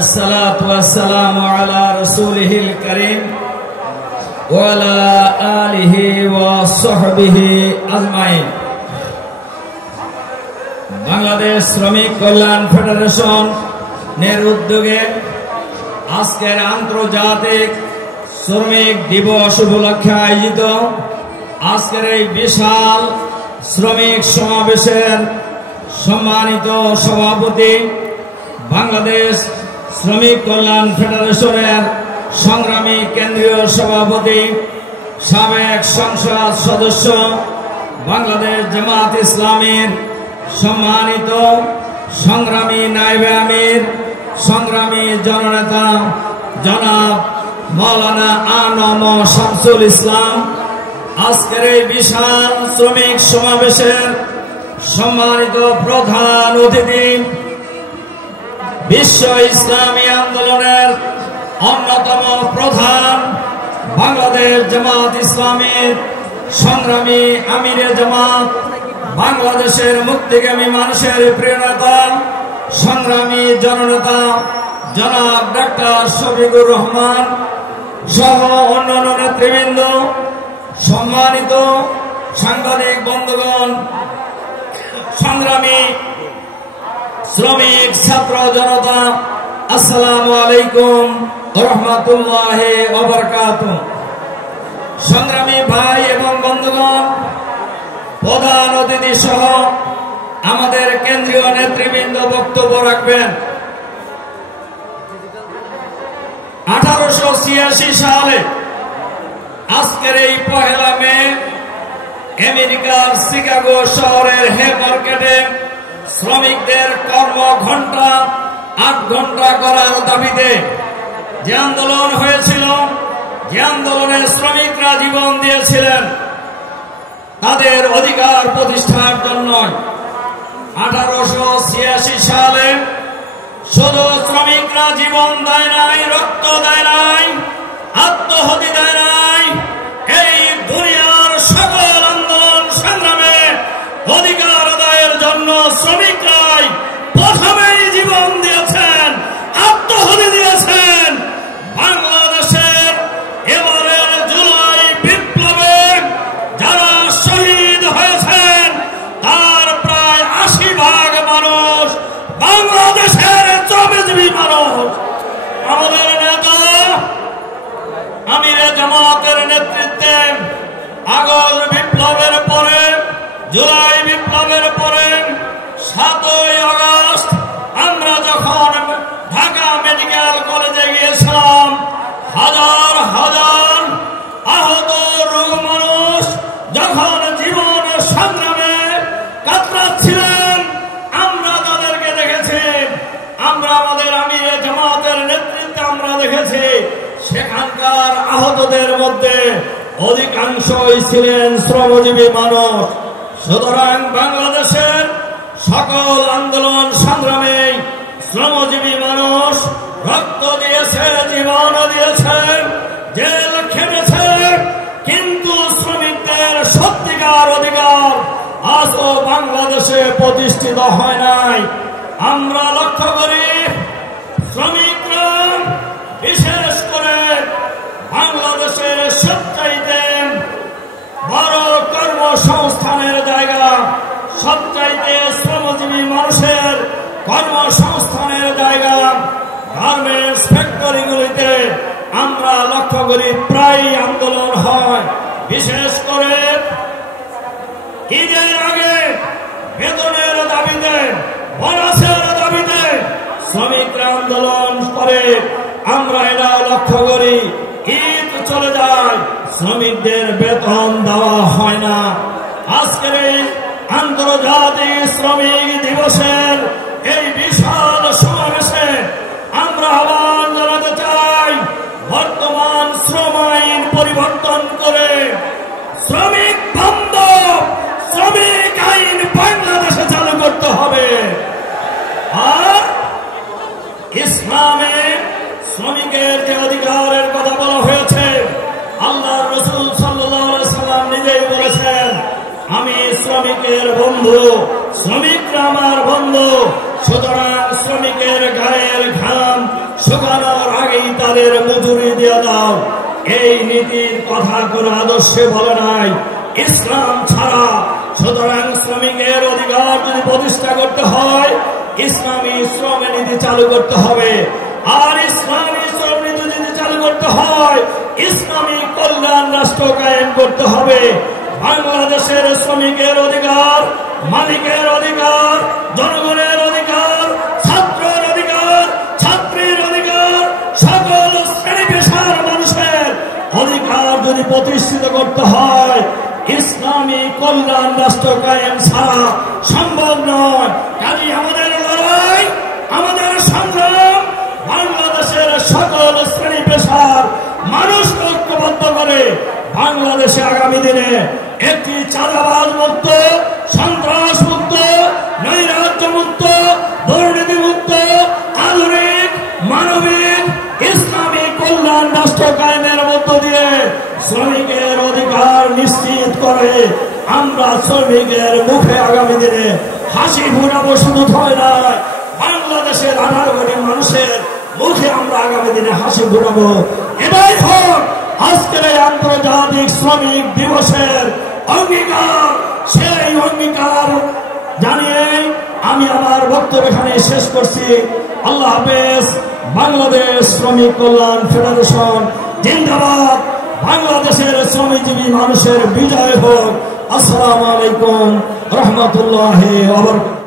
अस्सलातु वस्सलामु अला रसूलिहिल करीम व अला आलिहि व सहबिहि अजमाइन। বাংলাদেশ শ্রমিক কল্যাণ ফেডারেশন এর উদ্যোগে আজকের আন্তর্জাতিক শ্রমিক দিবস উপলক্ষে আয়োজিত আজকের এই বিশাল শ্রমিক সমাবেশের সম্মানিত সভাপতি, বাংলাদেশ শ্রমিক কল্যাণ ফেডারেশনের সংগ্রামী কেন্দ্রীয় সভাপতি, সাবেক সংসদ সদস্য, বাংলাদেশ জামাত ইসলামীর সম্মানিত সংগ্রামী নায়েবে আমির, সংগ্রামী জননেতা জনাব মাওলানা আনম শামসুল ইসলাম, আজকের এই বিশাল শ্রমিক সমাবেশের সম্মানিত প্রধান অতিথি, বিশ্ব ইসলামী আন্দোলনের অন্যতম প্রধান বাংলাদেশ জামাত ইসলামীর সংগ্রামী আমিরে জামাত, বাংলাদেশের মুক্তিগামী মানুষের প্রিয় নেতা, সংগ্রামী জননেতা জনাব ডাক্তার শফিকুর রহমান সহ অন্যান্য নেতৃবৃন্দ, সম্মানিত সাংবাদিক বন্ধুগণ, সংগ্রামী শ্রমিক ছাত্র জনতা, আসসালামু আলাইকুম ওয়া রাহমাতুল্লাহি ওয়া বারাকাতুহু। সংগ্রামী ভাই এবং বন্ধুগণ, প্রধান অতিথি সহ আমাদের কেন্দ্রীয় নেতৃবৃন্দ বক্তব্য রাখবেন। 1886 সালে আজকের এই 1 মে আমেরিকার শিকাগো শহরের হে মার্কেটে শ্রমিকদের কর্মঘণ্টা 8 ঘন্টা করার দাবিতে যে আন্দোলন হয়েছিল, যে আন্দোলনে শ্রমিকরা জীবন দিয়েছিলেন তাদের অধিকার প্রতিষ্ঠার জন্য, 1886 সালে শুধু শ্রমিকরা জীবন দেয় নাই, রক্ত দেয় নাই, আত্মহতি দেয় নাই, এই দুনিয়ার সকল আন্দোলন সংগ্রামে অধিকার আদায়ের জন্য শ্রমিকরাই প্রথমেই জীবন দিয়েছেন, আত্মহতি দিয়েছেন। বাংলাদেশের এবারের জুলাই বিপ্লবে যারা শহীদ হয়েছেন তার প্রায় 80% মানুষ বাংলাদেশের শ্রমজীবী মানুষ। আমাদের নেতা আমিরে জামাতের নেতৃত্বে আগস্ট বিপ্লবের পরে, জুলাই বিপ্লবের পরে 7ই আগস্ট আমরা যখন ঢাকা মেডিকেল কলেজে গিয়েছিলাম, হাজার হাজার আহত রোগ মানুষ যখন জীবন সংগ্রামে কাতরাচ্ছিলেন আমরা তাদেরকে দেখেছি। আমরা আমাদের আমিরে জামাতের নেতৃত্বে আমরা দেখেছি সেখানকার আহতদের মধ্যে অধিকাংশই ছিলেন শ্রমজীবী মানুষ। সুতরাং বাংলাদেশের সকল আন্দোলন সংগ্রামে শ্রমজীবী মানুষ রক্ত দিয়েছে, জীবন দিয়েছে, জেল খেটেছে, কিন্তু শ্রমিকদের সত্যিকার অধিকার আজও বাংলাদেশে প্রতিষ্ঠিত হয় নাই। আমরা লক্ষ্য করি শ্রমিকরা বিশেষ করে বাংলাদেশের সবচাইতে বড় কর্মসংস্থানের জায়গা, সবচাইতে শ্রমজীবী মানুষের কর্মসংস্থানের জায়গা গার্মেন্টস ফ্যাক্টরিগুলিতে আমরা লক্ষ্য করি প্রায় আন্দোলন হয়। বিশেষ করে ঈদের আগে বেতনের দাবিতে, বোনাসের দাবিতে শ্রমিকরা আন্দোলন করে। আমরা এটা লক্ষ্য করি ঈদ চলে যায়, শ্রমিকদের বেতন দেওয়া হয় না। আজকের এই আন্তর্জাতিক শ্রমিক দিবসের এই বিশাল সমাবেশে আমরা আহ্বান জানাতে চাই, বর্তমান শ্রম আইন পরিবর্তন করে শ্রমিক বান্ধব শ্রমিক আইন বাংলাদেশে চালু করতে হবে। আর ইসলামে শ্রমিকের যে অধিকারের কথা বলা হয়েছে, আল্লাহর রাসূল সাল্লাল্লাহু আলাইহি সাল্লাম নিজেই বলেছেন, আমি শ্রমিকের বন্ধু, শ্রমিকরা আমার বন্ধু। সুতরাং শ্রমিকের গায়ের ঘাম শুকানোর আগেই তাদের মজুরি দিয়ে দাও। এই নীতির কথা কোন আদর্শে বলে নাই ইসলাম ছাড়া। সুতরাং শ্রমিকের অধিকার যদি প্রতিষ্ঠা করতে হয় ইসলামী শ্রম নীতি চালু করতে হবে। আর ইসলামী শ্রম নীতি যদি চালু করতে হয় ইসলামী কল্যাণ রাষ্ট্র কায়েম করতে হবে। বাংলাদেশের শ্রমিকের অধিকার, মালিকের অধিকার, জনগণের অধিকার, ছাত্রের অধিকার, ছাত্রীর অধিকার, সকল শ্রেণী পেশার মানুষের অধিকার যদি প্রতিষ্ঠিত করতে হয় ইসলামী কল্যাণ রাষ্ট্র কায়েম ছাড়া সম্ভব নয়। কাজে আমাদের লড়াই, আমাদের সংগ্রাম বাংলাদেশের সকল শ্রেণী পেশার মানুষকে ঐক্যবদ্ধ করে বাংলাদেশে আগামী দিনে একটি চাঁদাবাজ মুক্ত, সন্ত্রাস মুক্ত, নৈরাজ্য মুক্ত, দুর্নীতি মুক্ত, আধুনিক মানবিক ইসলামী কল্যাণ রাষ্ট্র কায়েমের মধ্য দিয়ে শ্রমিকের অধিকার নিশ্চিত করে আমরা শ্রমিকের মুখে আগামী দিনে হাসি ফুটাবো। শুধু হয় না, বাংলাদেশের 18 কোটি মানুষের মুখে আমরা আগামী দিনে হাসি ফুটাবো। এটাই হোক আজকের এই আন্তর্জাতিক শ্রমিক দিবসের অঙ্গীকার। সেই অঙ্গীকার জানিয়ে আমি আমার বক্তব্য এখানে শেষ করছি। আল্লাহ হাফেজ। বাংলাদেশ শ্রমিক কল্যাণ ফেডারেশন জিন্দাবাদ। বাংলাদেশের শ্রমজীবী মানুষের বিজয় হোক। আসসালামু আলাইকুম রহমতুল্লাহি ওয়া বারাকাতুহু।